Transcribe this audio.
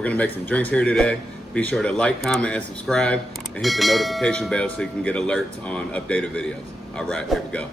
we're gonna make some drinks here today. Be sure to like, comment, and subscribe, and hit the notification bell so you can get alerts on updated videos. All right, here we go.